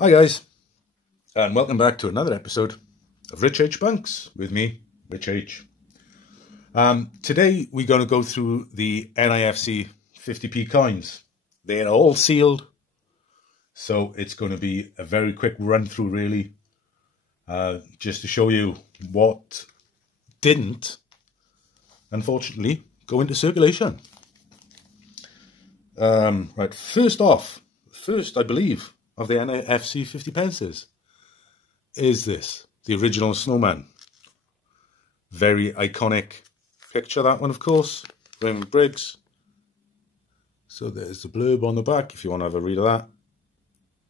Hi guys, and welcome back to another episode of Rich H Bunks with me, Rich H. Today we're going to go through the NIFC 50p coins. They're all sealed, so it's going to be a very quick run through really, just to show you what didn't, unfortunately, go into circulation. Right, first I believe, of the NIFC 50p's is this, the original snowman. Very iconic picture, that one, of course. Raymond Briggs. So there's the blurb on the back if you want to have a read of that.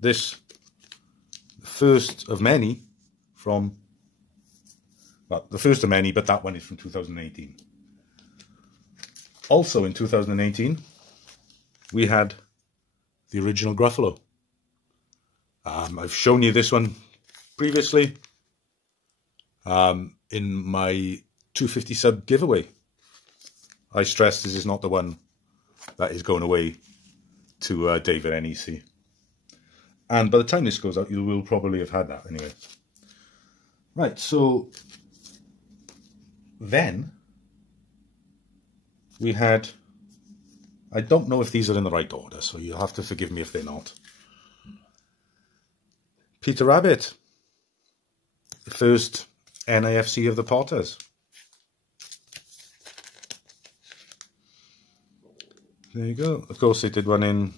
This, the first of many from, well, the first of many, but that one is from 2018. Also in 2018, we had the original Gruffalo. I've shown you this one previously in my 250 sub giveaway. I stress this is not the one that is going away to David NEC. And by the time this goes out, you will probably have had that anyway. Right, so then we had, I don't know if these are in the right order, so you'll have to forgive me if they're not. Peter Rabbit, the first NIFC of the Potters. There you go. Of course, they did one in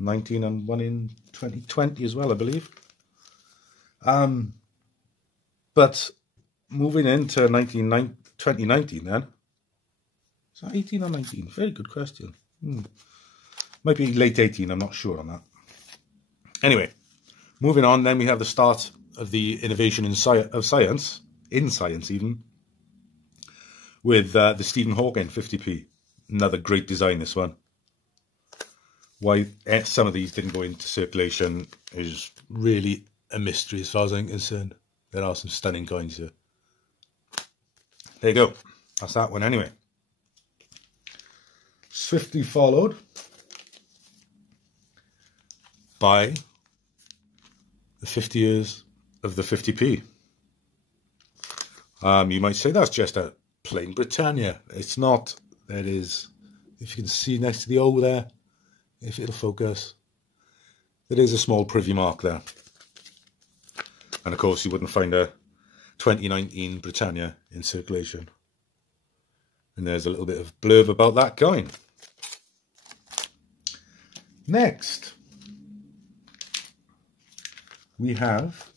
19 and one in 2020 as well, I believe. But moving into 2019 then. Is that 18 or 19? Very good question. Might be late 18, I'm not sure on that. Anyway. Moving on, then we have the start of the innovation in science even, with the Stephen Hawking 50p. Another great design, this one. Why some of these didn't go into circulation is really a mystery as far as I'm concerned. There are some stunning coins here. There you go. That's that one anyway. Swiftly followed by the 50 years of the 50p. You might say that's just a plain Britannia. It's not. That is, if you can see next to the O there, if it'll focus, there is a small privy mark there. And of course you wouldn't find a 2019 Britannia in circulation. And there's a little bit of blurb about that coin. Next, we have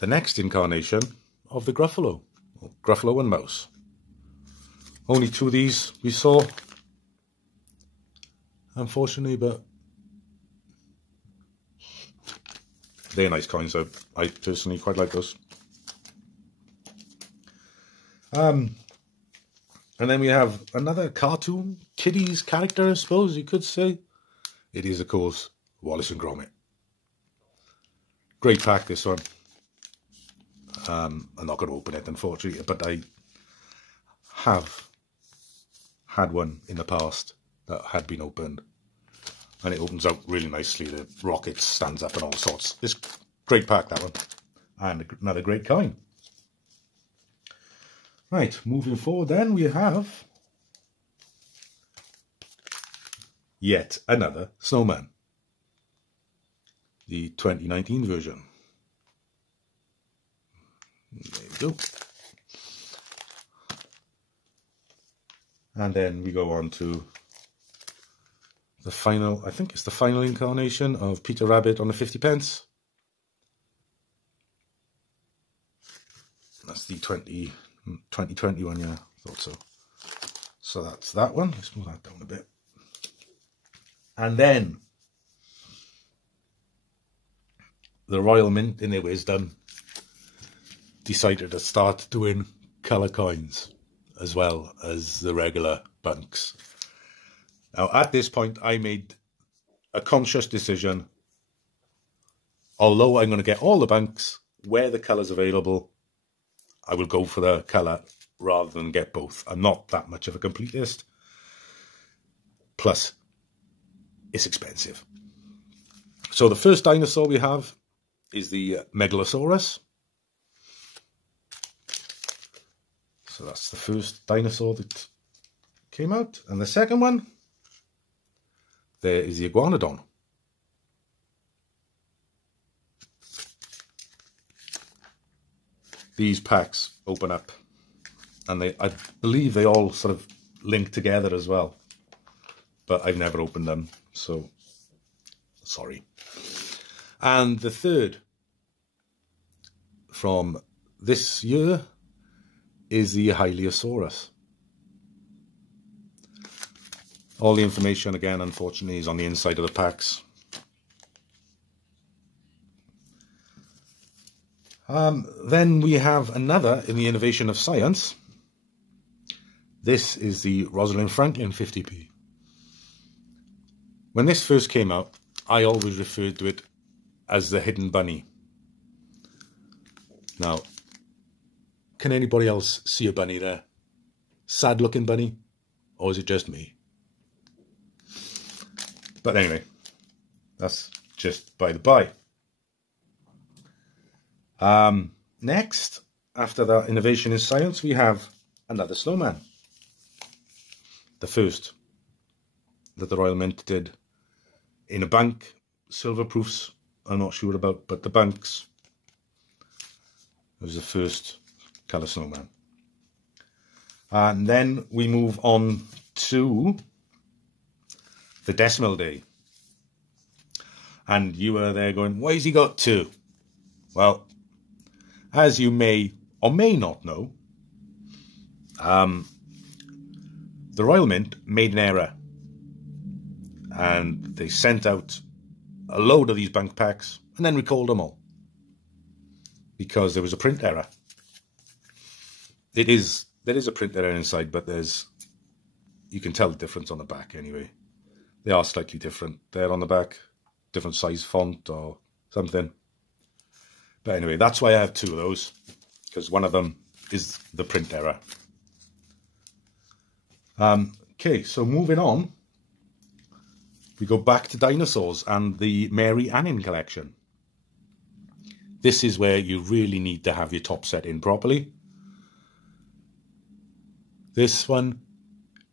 the next incarnation of the Gruffalo, or Gruffalo and Mouse. Only two of these we saw, unfortunately, but they're nice coins. I personally quite like those. And then we have another cartoon kiddies character, I suppose you could say. It is, of course, Wallace and Gromit. Great pack, this one. I'm not going to open it, unfortunately, but I have had one in the past that had been opened. And it opens out really nicely. The rocket stands up and all sorts. It's great pack, that one. And another great coin. Right, moving forward then, we have yet another snowman. The 2019 version. There you go. And then we go on to the final, I think it's the final incarnation of Peter Rabbit on the 50p. That's the 2020 one, yeah, I thought so. So that's that one. Let's move that down a bit. And then the Royal Mint, in their wisdom, decided to start doing colour coins as well as the regular bunks. Now, at this point, I made a conscious decision. Although I'm going to get all the bunks, where the colour's available, I will go for the colour rather than get both. I'm not that much of a completist. Plus, it's expensive. So the first dinosaur we have is the Megalosaurus. So that's the first dinosaur that came out. And the second one, there is the Iguanodon. These packs open up, and I believe they all sort of link together as well. But I've never opened them, so sorry. And the third from this year is the Hylaeosaurus. All the information, again, unfortunately, is on the inside of the packs. Then we have another in the innovation of science. This is the Rosalind Franklin 50p. When this first came out, I always referred to it as the hidden bunny. Now, can anybody else see a bunny there? Sad looking bunny? Or is it just me? But anyway, that's just by the by. Next, after that innovation in science, we have another snowman. The first that the Royal Mint did in a BUNC. Silver proofs, I'm not sure about, but the BUNCs was the first colour snowman. And then we move on to the decimal day. And you are there going, why has he got 2? Well, as you may or may not know, the Royal Mint made an error. And they sent out a load of these BUNC packs and then recalled them all. Because there was a print error. There is a print error inside, but you can tell the difference on the back anyway. They are slightly different there on the back. Different size font or something. But anyway, that's why I have 2 of those. Because one of them is the print error. Okay, so moving on. We go back to dinosaurs and the Mary Annin collection. This is where you really need to have your top set in properly. This one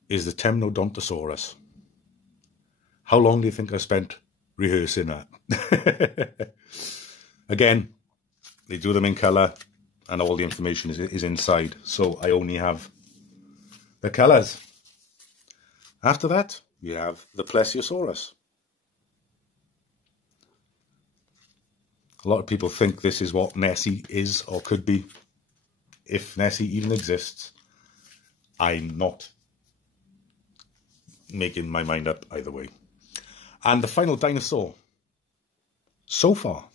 is the Temnodontosaurus. How long do you think I spent rehearsing that? Again, they do them in colour and all the information is inside. So I only have the colours. After that, we have the Plesiosaurus. A lot of people think this is what Nessie is or could be, if Nessie even exists. I'm not making my mind up either way. And the final dinosaur, so far,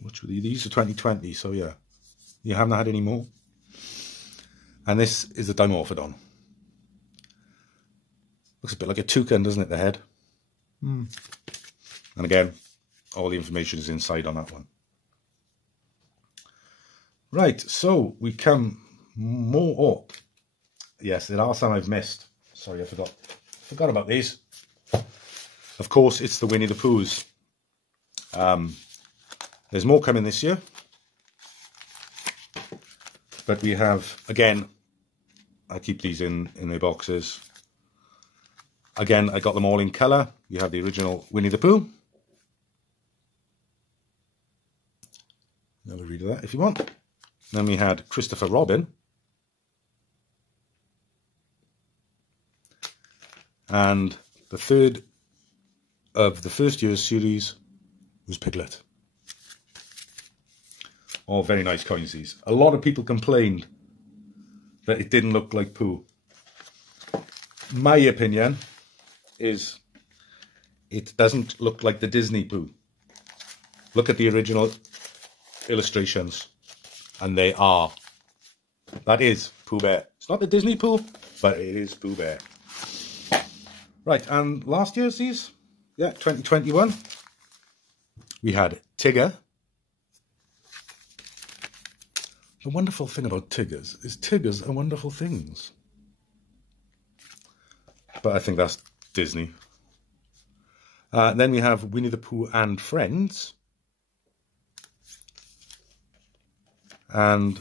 which were these are 2020, so yeah, you haven't had any more. And this is the Dimorphodon. Looks a bit like a toucan, doesn't it, the head? And again, all the information is inside on that one. Right, so we come more up. Yes, there are some I've missed. Sorry, I forgot about these. Of course, it's the Winnie the Poohs. There's more coming this year. But we have, again, I keep these in their boxes. Again, I got them all in colour. You have the original Winnie the Pooh. Have a read of that if you want. Then we had Christopher Robin. And the third of the first year's series was Piglet. All very nice coins, these. A lot of people complained that it didn't look like Pooh. My opinion is it doesn't look like the Disney Pooh. Look at the original illustrations, and they are. That is Pooh Bear. It's not the Disney Pooh, but it is Pooh Bear. Right, and last year's these, yeah, 2021, we had Tigger. The wonderful thing about Tiggers is Tiggers are wonderful things. But I think that's Disney. Then we have Winnie the Pooh and Friends. And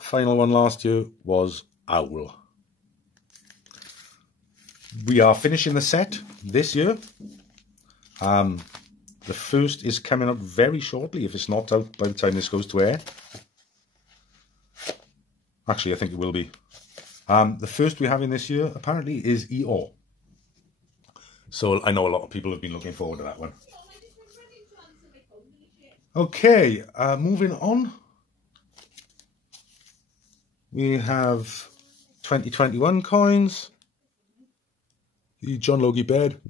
final one last year was Owl. We are finishing the set this year. The first is coming out very shortly, if it's not out by the time this goes to air. Actually, I think it will be. The first we have in this year, apparently, is Eeyore. So I know a lot of people have been looking forward to that one. Okay, moving on. We have 2021 coins. The John Logie bed.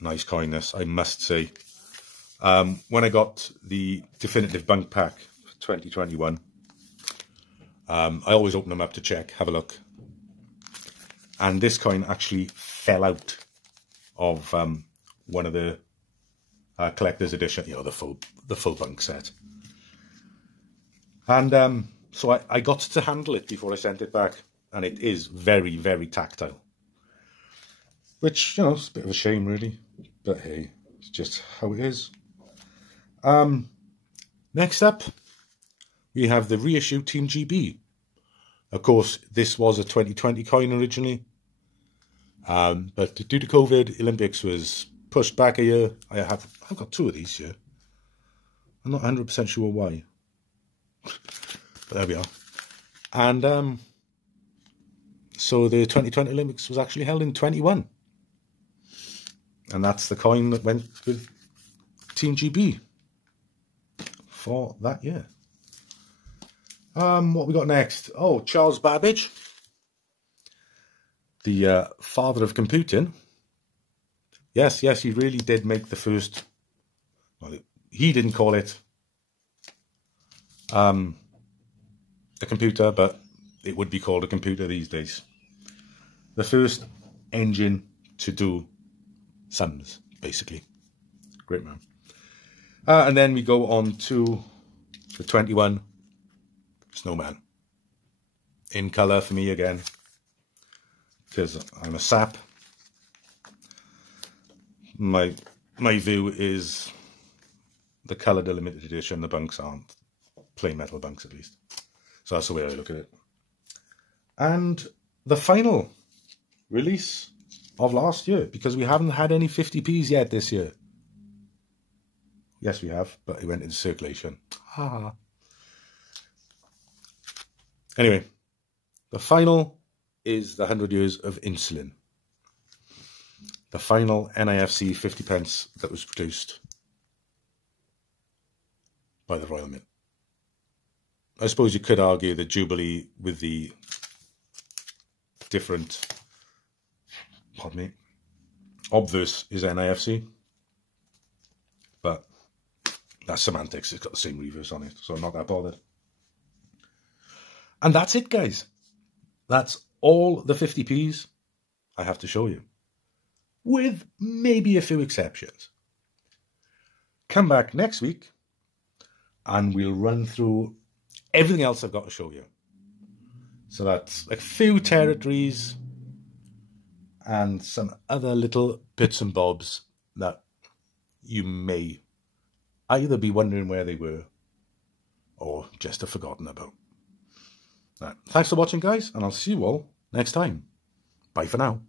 Nice coin this, I must say. When I got the definitive BUNC pack for 2021, I always open them up to check, have a look. And this coin actually fell out of one of the collector's edition, you know, the full BUNC set. And so I got to handle it before I sent it back, and it is very, very tactile. Which, you know, it's a bit of a shame, really. But hey, it's just how it is. Next up, we have the reissue Team GB. Of course, this was a 2020 coin originally. But due to COVID, Olympics was pushed back a year. I've got two of these here. I'm not 100% sure why. But there we are. And so the 2020 Olympics was actually held in 21. And that's the coin that went with Team GB for that year. What we got next? Oh, Charles Babbage, the father of computing. Yes, he really did make the first. Well, he didn't call it a computer, but it would be called a computer these days. The first engine to do sums, basically. Great man. And then we go on to the 21 Snowman. In colour for me again, because I'm a sap. My view is the coloured limited edition, the BUNCs aren't. Plain metal BUNCs at least. So that's the way I look at it. And the final release of last year, because we haven't had any 50p's yet this year. Yes, we have, but it went into circulation. Ha. Anyway, the final is the 100 years of insulin. The final NIFC 50p that was produced by the Royal Mint. I suppose you could argue the Jubilee with the different, pardon me, obverse is NIFC, but that's semantics. It's got the same reverse on it, so I'm not that bothered. And that's it, guys. That's all the 50p's I have to show you, with maybe a few exceptions. Come back next week and we'll run through everything else I've got to show you. So that's a few territories and some other little bits and bobs that you may either be wondering where they were or just have forgotten about. Right. Thanks for watching, guys, and I'll see you all next time. Bye for now.